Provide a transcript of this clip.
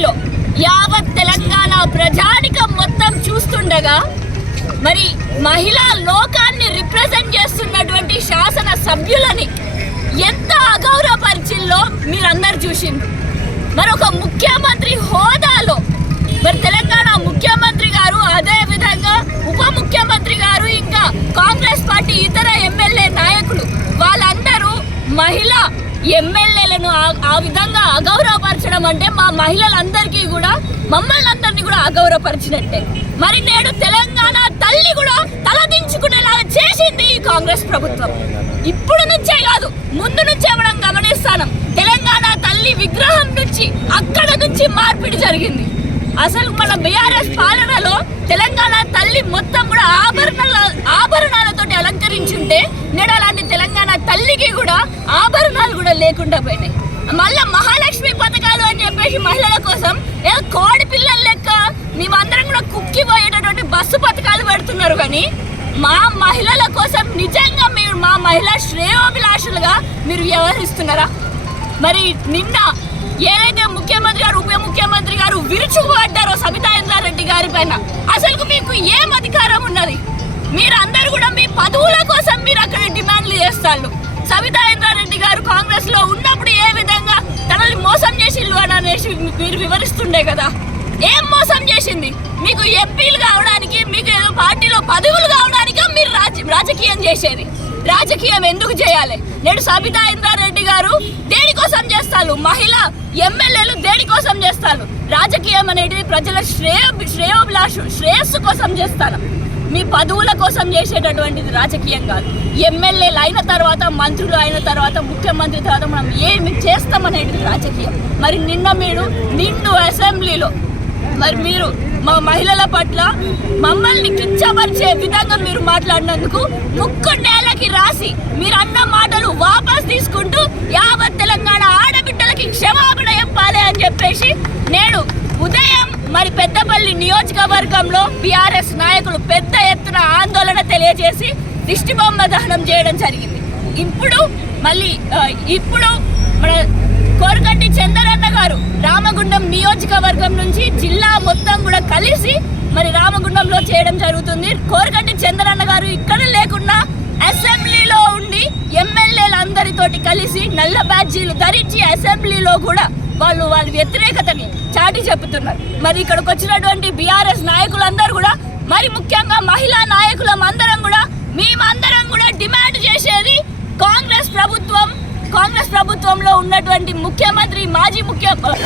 అసెంబ్లీలో యావత్ తెలంగాణ ప్రజానికం మొత్తం చూస్తుండగా మరి మహిళా లోకాన్ని రిప్రజెంట్ చేస్తున్నటువంటి శాసన సభ్యులని ఎంత అగౌరవపరిచిల్లో మీరందరూ చూసింది. మరి ఒక ముఖ్యమంత్రి హోదాలో మరి తెలంగాణ ముఖ్యమంత్రి గారు, అదే విధంగా ఉప ముఖ్యమంత్రి గారు, ఇంకా కాంగ్రెస్ పార్టీ ఇతర ఎమ్మెల్యే నాయకులు వాళ్ళందరూ మహిళా ఎమ్మెల్యేలను ఆ విధంగా అగౌరవపరచడం అంటే మా మహిళలందరికీ కూడా, మమ్మల్ని అందరినీ కూడా అగౌరవపరిచినట్టే. మరి నేడు తెలంగాణ తల్లి కూడా తలదించుకునేలాగా చేసింది ఈ కాంగ్రెస్ ప్రభుత్వం. ఇప్పుడు నుంచే కాదు, ముందు నుంచే మనం గమనిస్తాం. తెలంగాణ తల్లి విగ్రహం నుంచి అక్కడ నుంచి మార్పిడి జరిగింది. అసలు మన బీఆర్ఎస్ పాలనలో తెలంగాణ తల్లి మొత్తం కూడా ఆభరణాలతోటి అలంకరించుంటే నేడు అలాంటి తెలంగాణ తల్లికి కూడా ఆభరణాలు కూడా లేకుండా పోయినాయి. మళ్ళా మహాలక్ష్మి పథకాలు అని చెప్పేసి మహిళల కోసం ఏదో కోడి పిల్లల లెక్క మేమందరం కూడా కుక్కిపోయేటటువంటి బస్సు పథకాలు పెడుతున్నారు. కానీ మా మహిళల కోసం నిజంగా మీరు మా మహిళా శ్రేయోభిలాషులుగా మీరు వ్యవహరిస్తున్నారా? మరి నిన్న ఏదైతే ముఖ్యమంత్రి గారు, ఉప ముఖ్యమంత్రి గారు విరుచుకుపడ్డారో సబితా ఇంద్రారెడ్డి గారి పైన, అసలు మీకు ఏం అధికారం ఉన్నది? మీరందరూ కూడా మీ పదవుల కోసం మీరు అక్కడ డిమాండ్లు చేస్తారు. సబితా ఇంద్రారెడ్డి గారు కాంగ్రెస్ లో ఉన్నప్పుడు ఏ విధంగా తనని మోసం చేసిల్లు అని అనేసి మీరు వివరిస్తుండే కదా. ఏం మోసం చేసింది? మీకు ఎంపీలు కావడానికి, మీకు ఏదో పార్టీలో పదవులు కావడానికి మీరు రాజకీయం చేసేది. రాజకీయం ఎందుకు చేయాలి? నేడు సబితా ఇంద్రారెడ్డి గారు దేనికోసం చేస్తారు? మహిళా ఎమ్మెల్యేలు దేనికోసం చేస్తారు? రాజకీయం అనేది ప్రజల శ్రేయస్సు కోసం చేస్తారు. మీ పదవుల కోసం చేసేటటువంటిది రాజకీయం కాదు. ఎమ్మెల్యేలు అయిన తర్వాత, మంత్రులు అయిన తర్వాత, ముఖ్యమంత్రి తర్వాత మనం ఏమి చేస్తామనేది రాజకీయం. మరి నిండు అసెంబ్లీలో మరి మీరు మా మహిళల పట్ల మమ్మల్ని కించపరిచే విధంగా మీరు మాట్లాడినందుకు ముక్కు నేలకి రాసి మీరు అన్న మాటలు వాపస్ తీసుకుంటూ యావత్ తెలంగాణ ఆడబిడ్డలకి క్షమాపణ చెప్పాలి అని చెప్పేసి నేడు ఉదయం మరి పెద్దపల్లి నియోజకవర్గంలో బీఆర్ఎస్ నాయకులు పెద్ద ఎత్తున ఆందోళన తెలియజేసి దిష్టిబొమ్మ దహనం చేయడం జరిగింది. ఇప్పుడు మన కోరకంటి చంద్రన్న గారు రామగుండం నియోజకవర్గం నుంచి జిల్లా మొత్తం కూడా కలిసి మరి రామగుండంలో చేయడం జరుగుతుంది. కోరకంటి చంద్రన్న గారు ఇక్కడ లేకుండా అసెంబ్లీలో ఉండి ఎమ్మెల్యేలందరితోటి కలిసి నల్ల బ్యాడ్జీలు ధరించి అసెంబ్లీలో కూడా వాళ్ళ వ్యతిరేకతని చాటి చెప్తున్నారు. మరి ఇక్కడికి వచ్చినటువంటి బీఆర్ఎస్ నాయకులందరూ కూడా, మరి ముఖ్యంగా మహిళా నాయకులందరం కూడా మేమందరం కూడా డిమాండ్ చేసేది కాంగ్రెస్ ప్రభుత్వంలో ఉన్నటువంటి ముఖ్యమంత్రి, మాజీ ముఖ్యమంత్రి